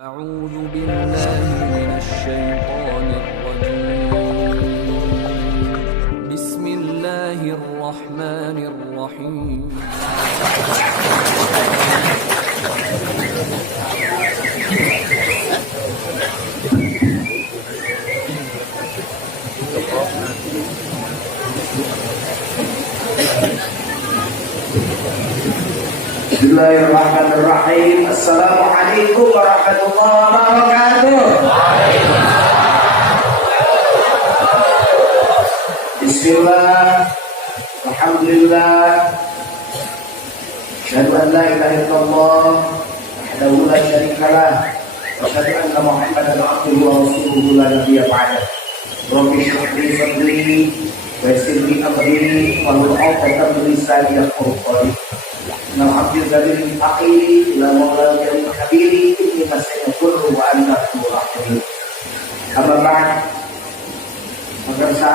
أعوذ بالله من الشيطان الرجيم بسم الله الرحمن الرحيم Bismillahirrahmanirrahim. Assalamualaikum warahmatullahi wabarakatuh. Bismillah. Alhamdulillah. Asyhadu an la ilaha illallah wahdahu la syarika lah. Wa asyhadu anna Muhammadan abduhu wa rasuluhu la nabiyya ba'dah. Rabbi shrah li sadri wa yassir li amri wahlul 'uqdatam min lisani yafqahu qawli. Alhamdulillah akhiri ila maulana karim habiri inni masanya kullu wa anta kullu. Amma ba'd. Maka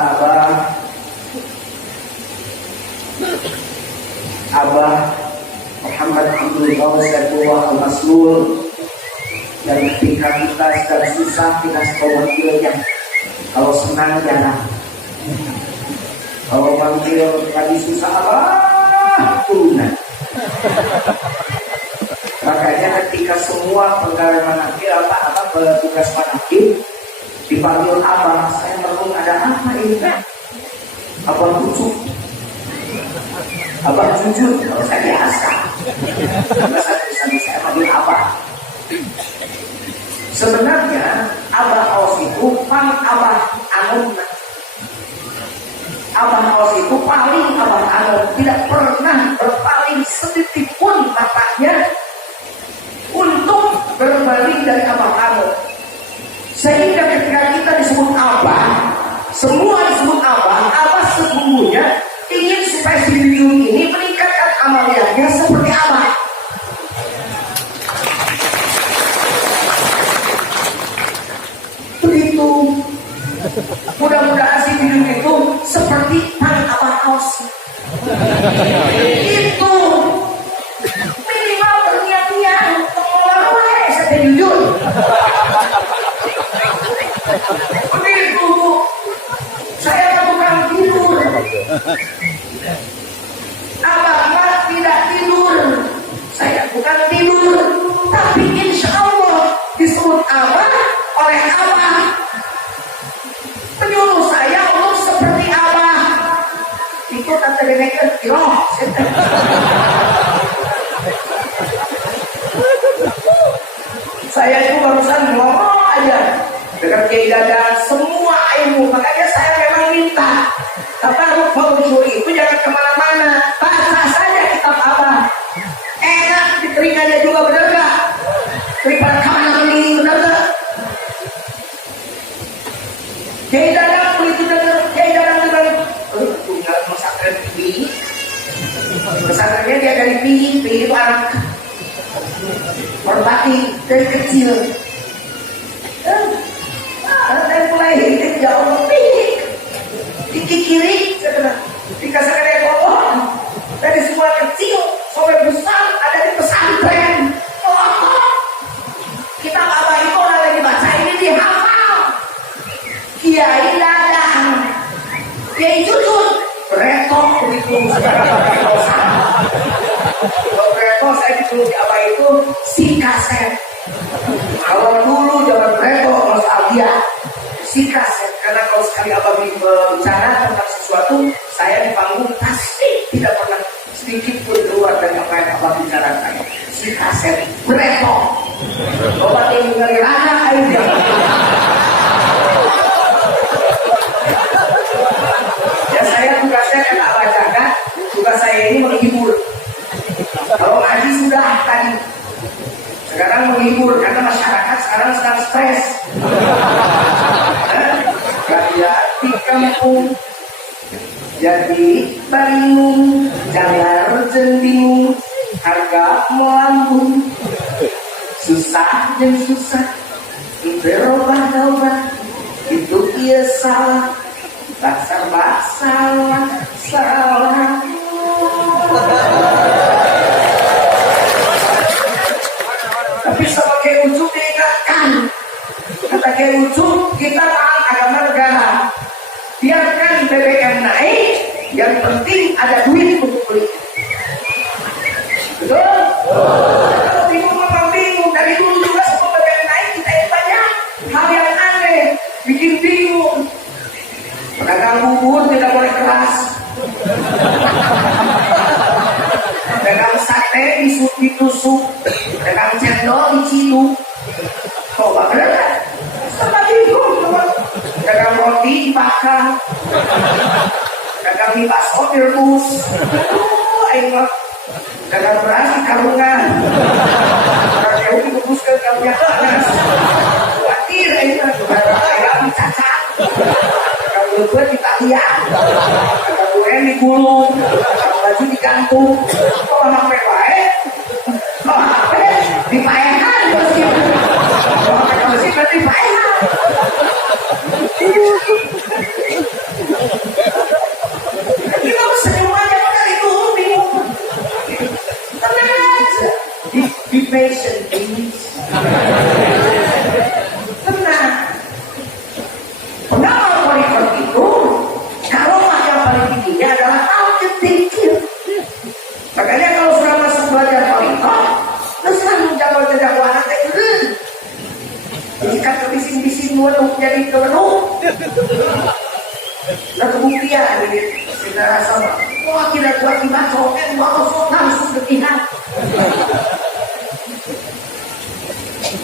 Abah Muhammad Abdul Saifullah Al-Maslul, dan ketika kita sedang susah kita sekolah kalau senang jarang, kalau manggil lagi susah Abah turunan. Makanya ketika semua pegawai manakil petugas manakil dipanggil Abah, saya merenung ada apa ini kan? Abah lucu, Abah jujur, kalau saya biasa. Saya panggil Abah. Sebenarnya Abah Aus itu Abah Anun. Abah Aus itu paling Abah Anun, tidak pernah berpaling sedikit pun matanya untuk berbalik dari Abah Anun. Sehingga ketika kita disebut Abah, semua disebut Abah, Abah sesungguhnya ingin supaya si Yuyun ini meningkatkan amaliyahnya seperti Abah. Begitu. Mudah-mudahan si Yuyun itu seperti Kang Abah Aus. Itu minimal berniat-niat mengelola saya Yuyun. Begitu. Saya bukan tidur. Abah tidak tidur. Saya bukan tidur. Tapi insya Allah disebut Abah oleh Abah menyuruh saya untuk seperti Abah. Itu kata deneknya kiroh. Saya itu barusan ngomong aja dengan Kiai Dadan semua ilmu, makanya saya memang minta tabaruk fauzu itu jangan kemana-mana, baca saja kitab Abah, enak di telinganya juga, benar gak? Daripada kanan ini, benar gak? Kiai Dadan begitu dengar Kiai Dadan dengan tinggal pesantren Pi, pesantrennya dia dari Pi itu anak berbakti dari kecil. Dan mulai hidup jauh lebih dikikiri, dikasihkan ekor dari semua kecil sampai besar ada di pesantren. Kita Abah itu orang yang dibaca ini dihafal. Kiai Dadan, Kiai Jujur, beretok begitu. Kalau beretok saya dulu di Abah itu si kaset. Kalau dulu zaman beretok nostalgia si kaset, karena kalau sekali Abah bicara tentang sesuatu, saya di panggung pasti tidak pernah sedikit pun keluar dari apa yang Abah bicarakan. Si kaset beretok, obat yang ngeri anak aja. Ya saya tugasnya kan tak bacakan, tugas saya ini menghibur. Kalau ngaji sudah tadi, sekarang menghibur karena masyarakat sekarang sedang stres. Rakyat di kampung jadi bingung, jangan bingung, harga melambung, susah dan susah, berubah-ubah, itu ia salah, tak serba salah. Tapi sama kayak ujung dia sebagai wujud kita taat agama negara. Biarkan BBM naik, yang penting ada duit untuk beli. Betul? Kalau bingung memang bingung. Dari dulu juga sebelum BBM naik kita yang banyak hal yang aneh, bikin bingung. Pedagang bubur tidak boleh keras. Pedagang sate ditusuk, pedagang cendol diciduk. Kok bener? Sama bingung. Pedagang roti dibakar, pedagang mie bakso direbus. Ayo, pedagang beras di karungan. Pedagang jauh dibungkus ke kamunya panas. Khawatir ayo, pedagang dicacat. Pedagang bubur ditalian, pedagang goren digulung, pedagang baju digantung. Kok HP baik? Kok HP dipaehan mesin? Kok HP mesin berarti dipaehan? Kita senyum aja kali itu bingung. Tenang aja. Be patient, please. Tenang. Pengawal politik itu kalau yang paling tingginya adalah al-tikir. Makanya kalau sudah masuk belajar politik, terus selalu jago-jago anak itu. Jika kebisin-bisin mulut jadi kemenuh. Nah kebuktian ini saudara sama. Wah tidak kuat dibaca, wah langsung berpihak.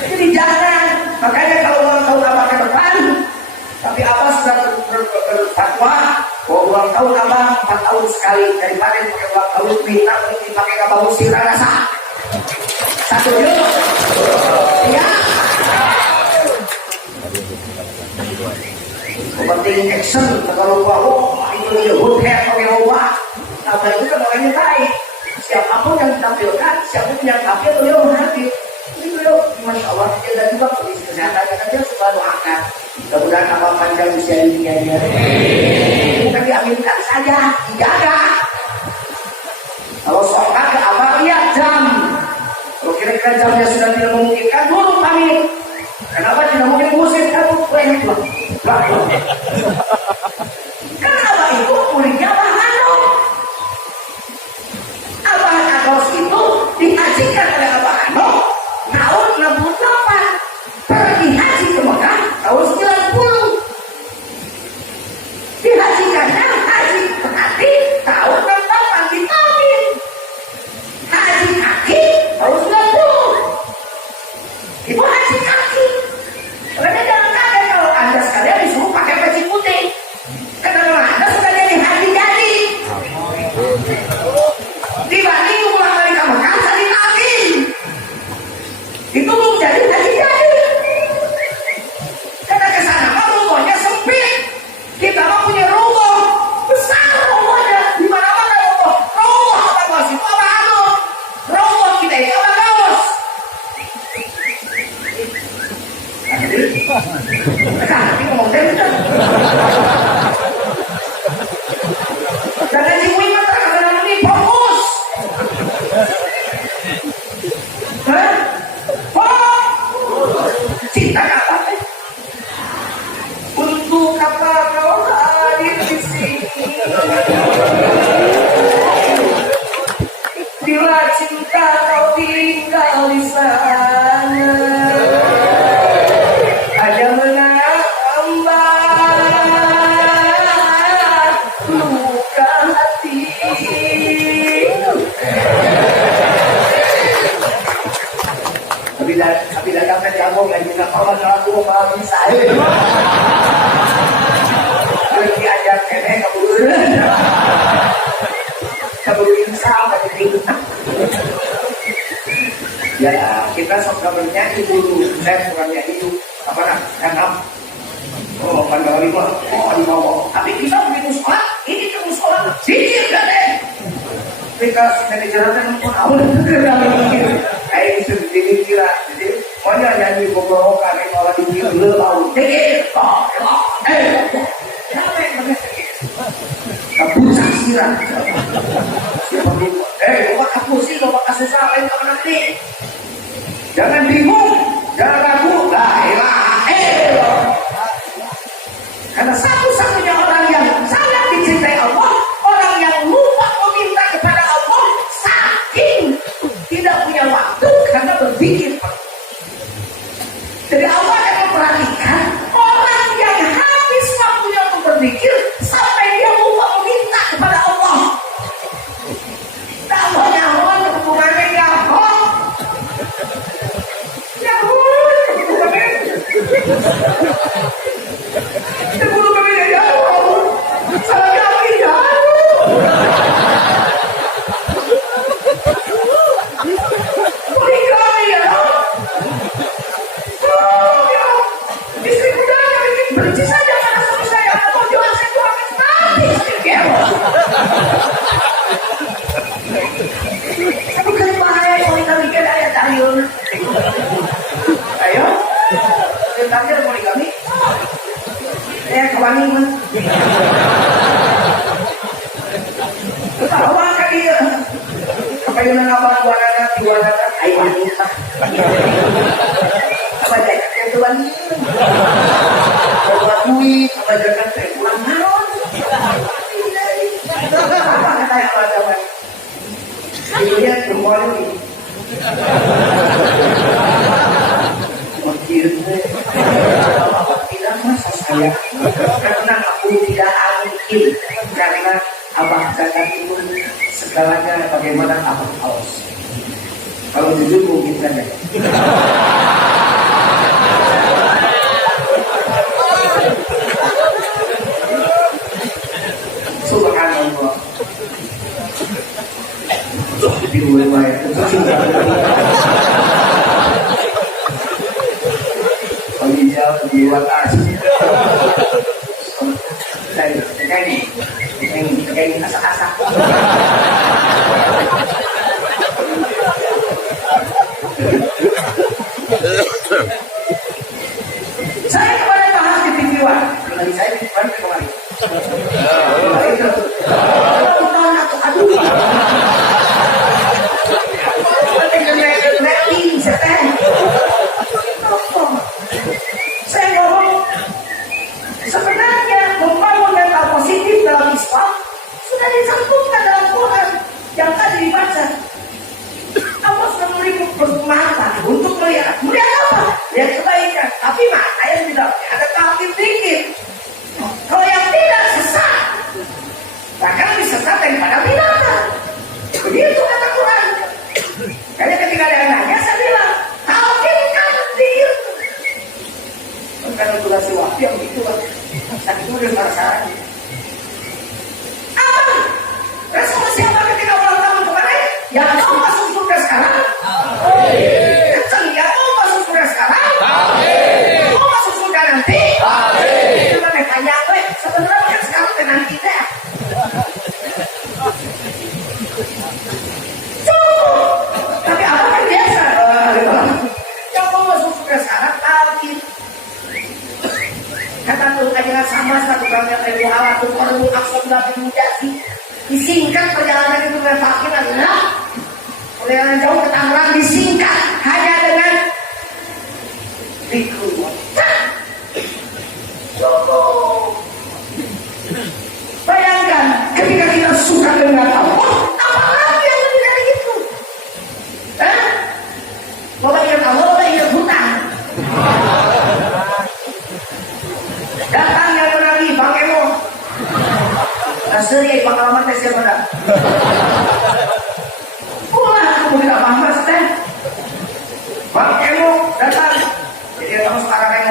Jadi jangan. Makanya kalau ulang tahun abah ke depan, tapi abah sudah berfatwa bahwa ulang tahun abah 4 tahun sekali daripada pakai ulang tahun bintang dipakai kapal musir rasa. Satu dulu. Ya. Penting action kalau itu dia hotel pakai rumah. Nah itu kan orangnya baik. Siapapun yang ditampilkan, siapapun yang tampil beliau berhati. Ini beliau masya Allah jaga juga kondisi kesehatan karena dia suka doakan. Mudah-mudahan abang panjang usia dunianya. Bukan diaminkan saja, dijaga. Kalau sholat ke abang lihat jam. Kalau kira-kira jamnya sudah tidak memungkinkan, dulu pamit. Kenapa tidak mungkin musik? Aku pengen pulang. Kan abah itu muridnya Abah Anos. Abah Anos itu dihajikan oleh Abah Anos tahun 68. Pergi haji ke Mekah tahun 90. Dihajikannya haji berarti tahun 68 di Tamin. Haji kaki tahun 90. Itu haji kaki. Karena jangan kaget kalau Anda sekalian disuruh pakai peci putih. Karena Anda sudah jadi haji jadi. Dibanding pulang dari Mekah jadi tamin. Itu belum jadi haji jadi. Karena kesana mah rumahnya sempit. Kita mah punya rumah besar rumahnya. Di mana-mana rumah. Rumah apa bos itu apa anu? Rumah kita itu apa kaos? Nanti ngomong deh. Jangan jiwin mata kadang ini fokus. Hah? Fokus. Cinta apa? Untuk apa kau hadir di sini? Bila cinta kau tinggal di sana. Ada menambah luka hati. Tapi dah kami jago lagi nak kawan aku mau bisa. Lagi ajar kene kabur insaf begitu. Ya kita sok bernyanyi dulu. Saya bukan nyanyi dulu. Apa nak? Enam. Oh, pandang lima. Oh, di bawah. Tapi kita begitu sholat, ini terus sholat. Zikir kan Kita manajernya pun awal kayak sedikit kira. Jadi, pokoknya nyanyi beberapa kali malah dikir dulu tahu. Zikir. Sampai mana zikir? Kabur saksiran. Siapa lupa? Lupa kabur sih, lupa kasusah lain tak nanti. Jangan bingung, jangan ragu. La ilaha illallah. Jadi Allah akan memperhatikan orang yang habis waktunya untuk berpikir sampai dia lupa meminta kepada Allah. Allah nyahon hubungannya nyahon. Nyahon hubungannya. Hubungannya nyahon. Salah kami nyahon. Poligami ya. Istri mudanya bikin benci saja pada suami saya. Atau jual saya tuh habis mati. Bukan bahaya poligami kan ayat ayun. Ayo, kita aja poligami. Saya kewangi mah. Tahu kan dia. Kapayunan abang warna tiwana ayo wangi mah. Apa jadi yang tuan? Buat duit, apa jangan saya pulang naon? Apa kata yang ada? Dia kembali. Tidak masa saya karena aku tidak mungkin karena abang zakat itu segalanya bagaimana abang haus. Kalau jujur mungkin saja. Subhanallah. Di rumah itu hijau di atas ini asak-asak saya kemarin bahas di TV One lagi saya di TV One kemarin aduh saya ngomong sebenarnya membangun mental positif dalam Islam sudah dicantumkan dalam Quran yang tadi dibaca. Allah sudah memberi mata untuk melihat apa? Lihat kebaikan. Tapi mata yang tidak ada takdir dikit. Kalau yang tidak sesat, bahkan lebih sesat daripada binatang. Begitu kata Quran. Karena ketika ada yang nanya, saya bilang, takdirkan diri. Karena tugas waktu yang begitu lah. Sakit itu udah salah. Apa? Resolusi apa ketika ulang tahun kemarin? Yang mau masuk surga sekarang? Kencang, yang mau masuk surga sekarang? Mau masuk surga nanti? Itu kan tanya, sebenarnya sekarang tenang kita. Tapi apa kan biasa? Yang mau masuk surga sekarang? Tapi kata tuh kajian sama satu kali yang alat tuh perlu aksen lebih mudah sih. Disingkat perjalanan itu dengan fakir adalah perjalanan jauh ke Tangerang disingkat hanya dengan pikul. Bayangkan ketika kita suka dengan Allah, apalagi yang lebih dari itu? Mau ingat Allah, mau ingat hutang. Datang yang menangi Bang Emo. Asli pengalaman tes yang benar. Pulang kamu tidak paham teh. Bang Emo datang. Jadi kamu sekarang yang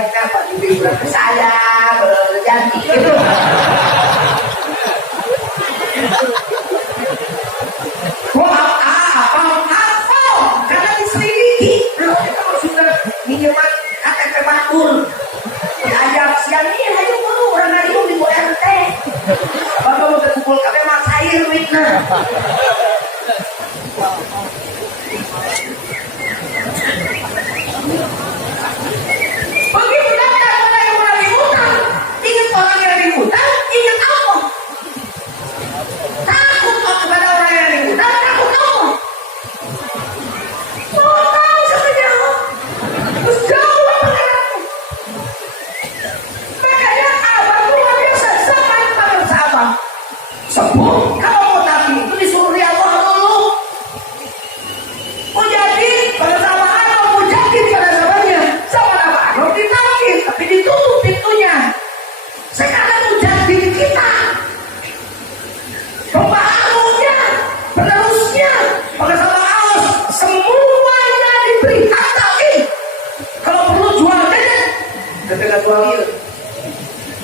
ketika suami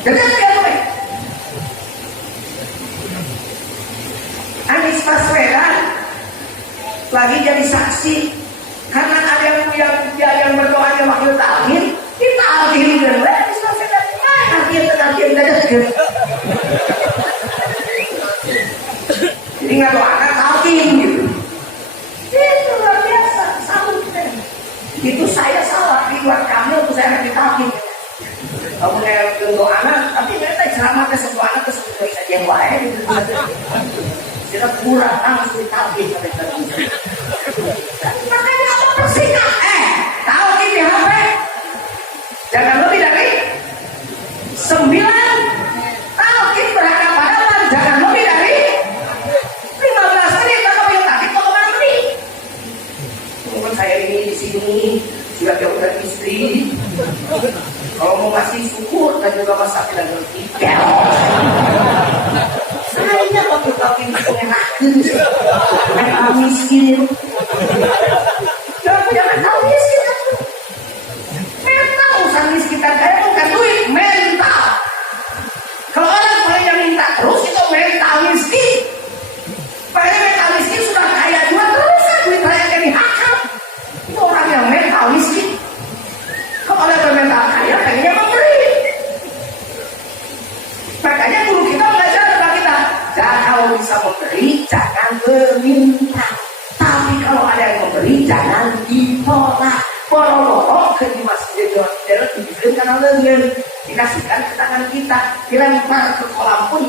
ketika Anies Baswedan lagi jadi saksi karena ada yang berdoanya wakil takmir, kita alih dan Anies Baswedan akhir dadah. Jadi nggak doakan talkin gitu. Itu luar biasa, sambut. Itu saya salah, Ridwan Kamil itu saya nanti talkin. Kamu kayak untuk anak, tapi mereka ceramah ke sebuah anak ke sebuah saja yang lain. Kita kurang langsung talkin. Makanya apa persingkat? Talkin di HP. Jangan lebih dari 9 talkin berhadapan-hadapan. Jangan lebih dari 15 menit. Kalau yang talkin mau kemana menit? Mungkin saya ini di sini sudah jauh dari istri. Kalau mau masih syukur dan juga masak dan ngerti. Saya waktu talkin mengenakan. Mereka miskin. Jangan tahu miskin. Mental usaha miskin kaya bukan duit, mental. Kalau orang lain yang minta terus itu mental miskin. Padahal mental miskin sudah kaya juga terus duit raya jadi hakam. Itu orang yang mental miskin. Kalau orang bermental kaya pengennya memberi. Makanya guru kita mengajar kepada kita, jangan kalau bisa memberi jangan meminta. Tapi kalau ada yang memberi jangan ditolak. Borok ke di masjid jalan dibikin karena lengan dikasihkan ke tangan kita, dilempar ke kolam pun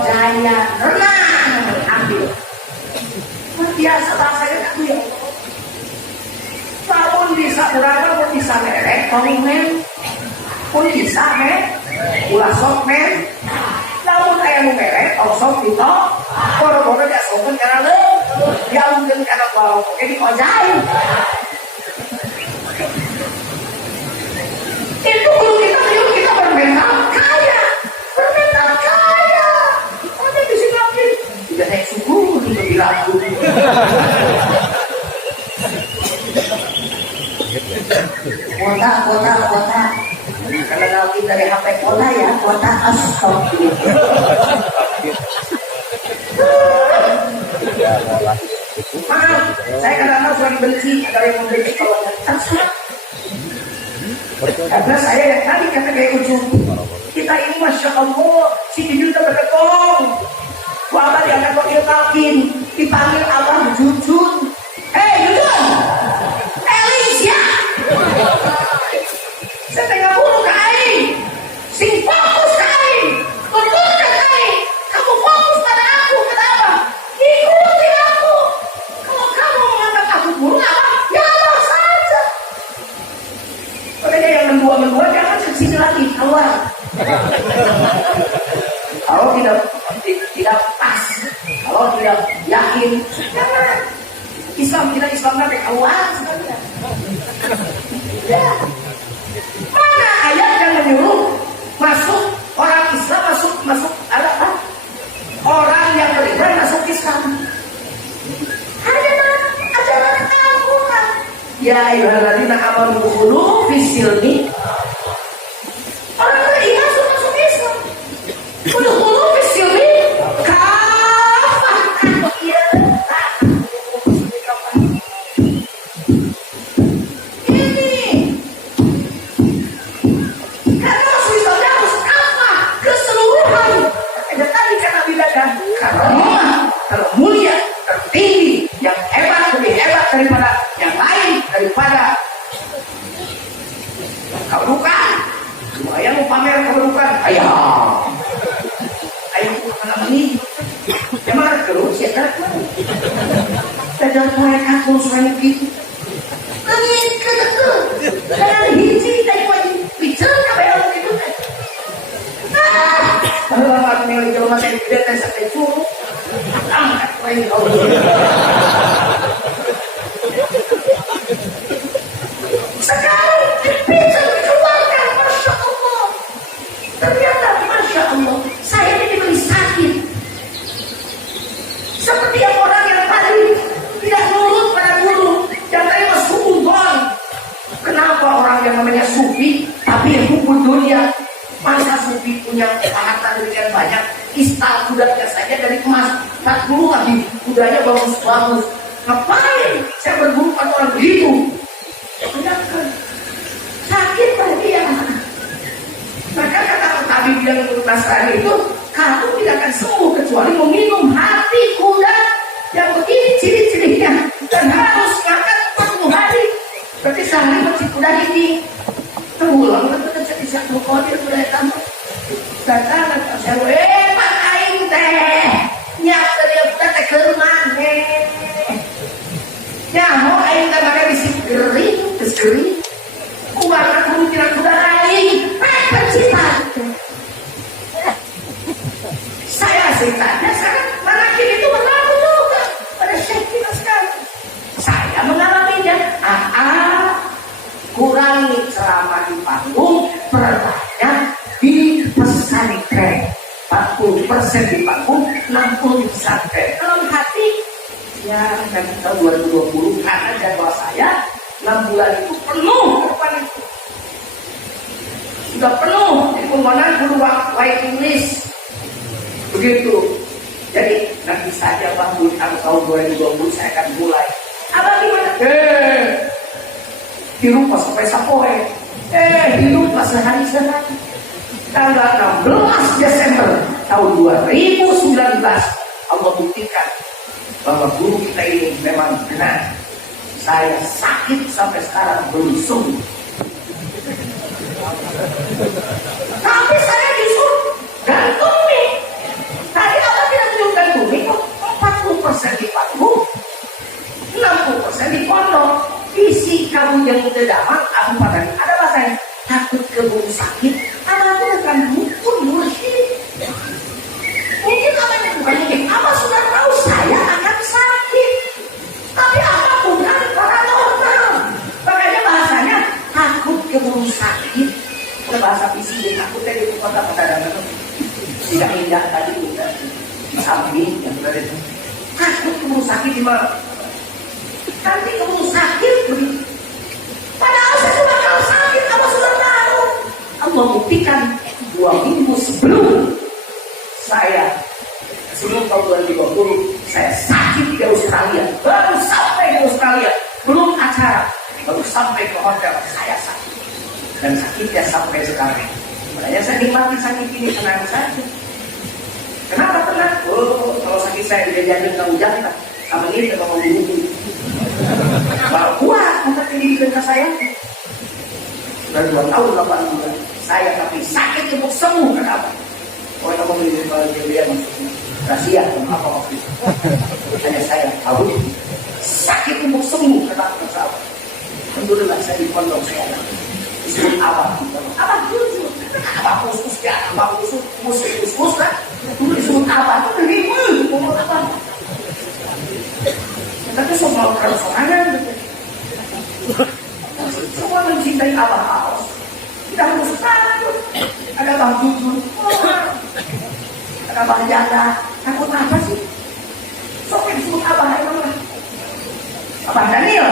jaya renang ambil. Biasa bahasanya aku ya. Pun bisa berapa pun bisa merek, kongen pun bisa ulah sok men. Namun ayam merek, sok itu borok gak sopan karena le, dia mungkin karena borok ini jaya. Itu guru kita bermental kaya. Ada di sini lagi. Tidak naik suku, tidak dilaku. Kota. Kalau lagi dari HP kota ya, kota astagfirullah. Maaf, saya kadang-kadang suka dibenci, ada yang membenci kalau terserah. Karena saya yang tadi kata kayak ujung, kita ini masya Allah si Jujun terberkong. Wabah diangkat wakil talkin, dipanggil Allah Jujun. Jujun, Elisya. Setengah bulu ke air, sing fokus ke air, tuntut ke air. Kamu fokus pada aku, kenapa? Ikuti aku. Kalau kamu menganggap aku buruk apa? Ya Allah saja. Makanya yang mendua jangan sini lagi keluar. Kalau tidak pas, kalau tidak yakin, jangan. Islam nanti keluar sebenarnya. Ya. Mana ayat yang menyuruh masuk orang Islam masuk apa? Orang yang beriman masuk Islam. Hanya ajaran Al-Quran. Ya ayyuhalladzina amanu dukhulu fis-silmi. Orang beriman masuk Islam. Dukhulu fis-silmi kafah. Ini karena masuk Islam harus kafah keseluruhan. Ada tadi karena bidadah karena termulia, tertinggi, yang hebat lebih hebat daripada yang lain, daripada keburukan. Semua yang mau pamer keburukan, ayo kemana ini? Emang terus ya kan? Sedang mereka konsumen gitu. Angin kedekut, jangan hiji dari wajib bicara kayak gitu kan? Kalau aku nih kalau masih tidak sampai curug, angkat lagi kau. Sekarang bisa dikeluarkan, masya Allah. Ternyata masya Allah, saya ini diberi sakit. Seperti yang orang yang tadi tidak nurut pada guru, yang tadi masuk Kenapa orang yang namanya sufi, tapi hukum dunia. Masa sufi punya harta demikian banyak, istal kudanya saja dari emas 40 lagi, kudanya bagus-bagus. Ngapain saya berburu pada orang begitu? Jangan sakit lagi ya. Maka kata tabib yang menurut Nasrani itu, kamu tidak akan sembuh kecuali meminum hati kuda yang begini ciri-cirinya, dan harus makan 40 hari. Berarti sehari masih kuda ini terulang kan jadi satu kodir kuda kamu. Kata saya, Pak Aing teh nyak tadi kuda teh kerman ya mau Aing teh makan di sini kering, kumaha kudu kira kuda Aing pencitan. Saya tanya sekarang manakin itu berlaku juga pada Syekh kita sekarang. Saya mengalaminya. Kurangi ceramah di panggung, perbanyak di pesantren. 40% di panggung, 60% di pesantren. Dalam hati, ya nanti tahun 2020 karena jadwal saya 6 bulan itu penuh depan itu. Sudah penuh di permohonan guru waktu tulis. Begitu. Jadi nanti saja tahun 2020 saya akan mulai. Abang gimana? Hidup pas sampai sapoe. Hidup pas sehari-sehari. Tanggal 16 Desember tahun 2019 Allah buktikan bahwa guru kita ini memang benar. Saya sakit sampai sekarang belum sembuh. Tapi saya disuruh gantung nih. Tadi Allah tidak menyuruh gantung nih. 40% di panggung, 60% di pondok. Isi kamu yang terdamang, aku padanya ada bahasanya takut kebun sakit. Apa aku akan hukum mursyid? Mungkin apa yang bukan mungkin. Apa sudah tahu saya akan sakit? Tapi apa bukan paranormal. Makanya bahasanya takut kebun sakit. Bahasa visi dia takutnya di kota-kota dan tidak indah tadi udah di samping yang berada itu. Takut kebun sakit di mana? Nanti kebun sakit begitu. Padahal saya sudah tahu sakit, apa sudah tahu? Allah buktikan 2 minggu sebelum tahun 2020 saya sakit di Australia. Baru sampai di Australia, belum acara, baru sampai ke hotel saya sakit. Dan sakitnya sampai sekarang. Makanya saya nikmati sakit ini, tenang saja. Kenapa tenang? Oh, kalau sakit saya dijajarin kamu jangan. Sama ini kalau mau dihukum. Baru kuat untuk ini dengan saya. Sudah 2 tahun 8 bulan. Saya tapi sakit untuk sembuh. Kenapa? Oh, kamu beli kalau dia maksudnya rahasia apa maksudnya? Hanya saya tahu. Sakit untuk sembuh. Kenapa? Alhamdulillah saya di pondok saya. Disebut abah khusus, abah khusus ya, abah khusus kan? Dulu disebut abah itu dari umur abah. Tapi semua orang sorangan, semua mencintai abah. Tidak harus takut. Ada bang jujur, ada bang jaga. Takut apa sih? Sok yang disebut abah emang lah. Abah Daniel.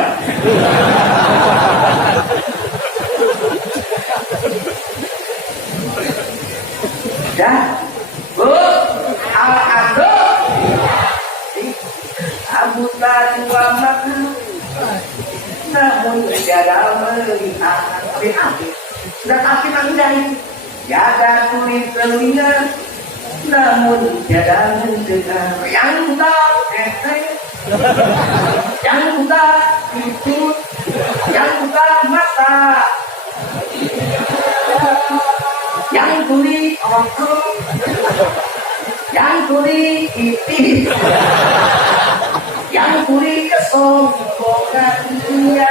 Ya, Bu, alhamdulillah. Abu Talib wa makhluk, namun tiada melihat. Sudah tapi menghindari. Tiada kulit telinga, namun tiada mendengar. Yang tahu yang buta itu, yang buta mata, yang tuli rokok, yang tuli itik, yang tuli kesombongan dia.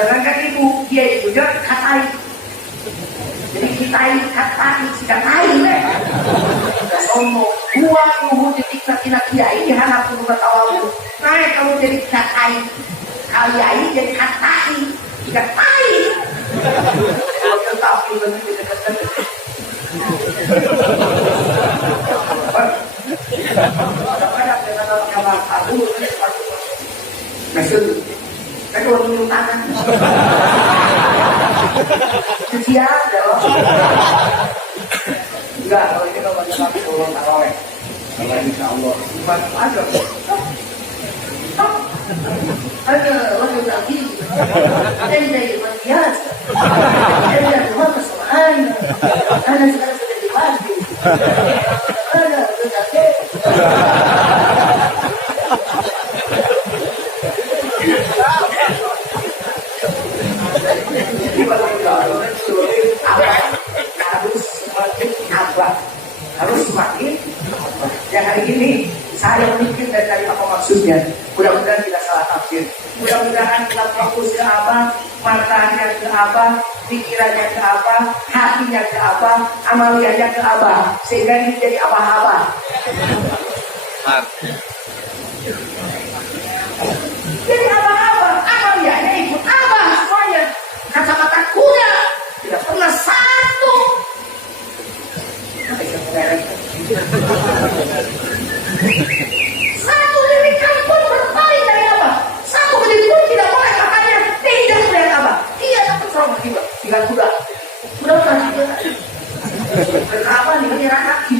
Jangankan ibu, dia itu jangan katai. Jadi kita katai, katai deh. Sombong, buang nuhun di tikna kiai diharap kudu ketawa. Nah, kamu jadi katai, kiai jadi katai, katai. Tetapi begitu dekat-dekat. Ada dengan kabar kabur, masuk. Kan kalau minum tangan. Cucian dong. Enggak, kalau ini kalau banyak kami tolong taraweh. Kalau insya Allah, iman ada. Ada orang lagi. Ada iman biasa. Ada cuma persoalan. Ada sekarang sudah dibantu. Ada sakit. Harus semakin yang hari ini saya mikir dan dari apa maksudnya. Mudah-mudahan tidak salah tafsir. Mudah-mudahan kita fokus ke apa, matanya ke apa, pikirannya ke apa, hatinya ke apa, amaliannya ke apa, sehingga ini jadi apa-apa. Jadi apa-apa, amaliannya ikut apa semuanya. Kacamata kuda tidak pernah satu. Satu lirikan pun berpaling dari apa? Satu menit pun tidak boleh makanya tidak melihat apa? Dia dapat trauma juga. Tinggal kuda. Kuda bukan juga. Kenapa nih menyerang kaki?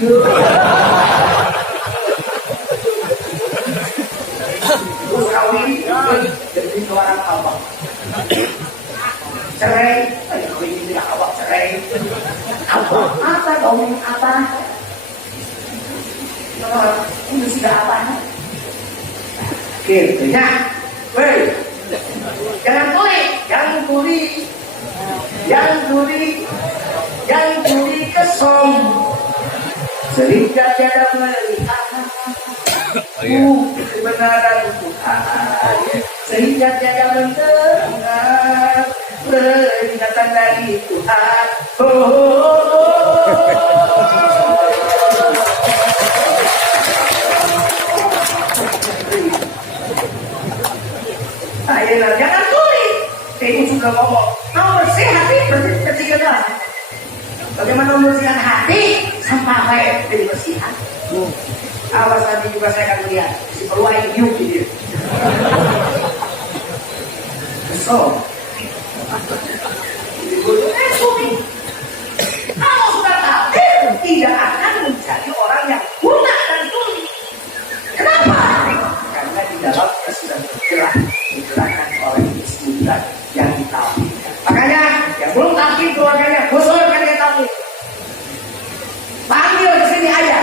Terus kawin jadi seorang apa? Cerai. Kawin tidak apa cerai. Apa dong? Apa? Ini sudah apa? Oke, ya. Woi. Jangan tuli. Jangan tuli kesom. Sehingga tiada melihat kebenaran Tuhan. Sehingga tiada mendengar peringatan dari Tuhan. Jangan tulis. Saya sudah ngomong. Mau bersih hati, bersih gelas. Bagaimana membersihkan hati? Sampai jadi bersihan. Awas nanti juga saya akan melihat si peluai hidup dia. So, kalau sudah takdir tidak akan menjadi orang yang buta dan tuli. Kenapa? Karena di dalamnya sudah digerakkan oleh Bismillah yang ditawirkan. Makanya yang belum takdir keluarganya usulkan dia takdir. Panggil ke sini aja.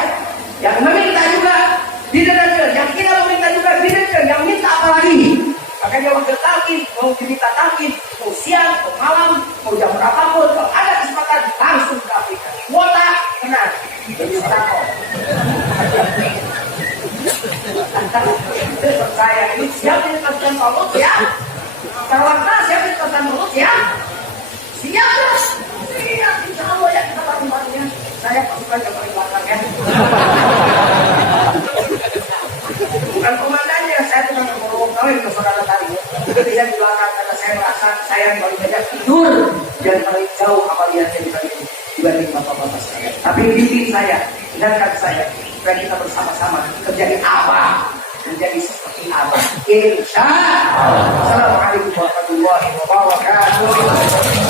Yang meminta juga didengar, yang tidak meminta juga didengar, yang minta apa lagi? Makanya waktu takdir mau diminta takdir, mau siang, mau malam, mau jam berapapun, kalau ada kesempatan langsung takdirkan. Kuota benar. Jadi takut. Saya ini siap dilepaskan mulut ya. Terwarna siap dilepaskan mulut ya. Siap terus. Siap insya Allah ya kita bareng-barengnya. Saya pasukan yang paling belakang ya. Bukan komandannya, saya cuma ngomong kawin ke saudara tadi. Jadi saya di belakang karena saya merasa saya yang paling banyak tidur dan paling jauh amaliannya dibanding bapak-bapak saya. Tapi bimbing saya, ingatkan saya, supaya kita bersama-sama menjadi apa? Menjadi seperti apa? Insya Allah. Assalamualaikum warahmatullahi wabarakatuh.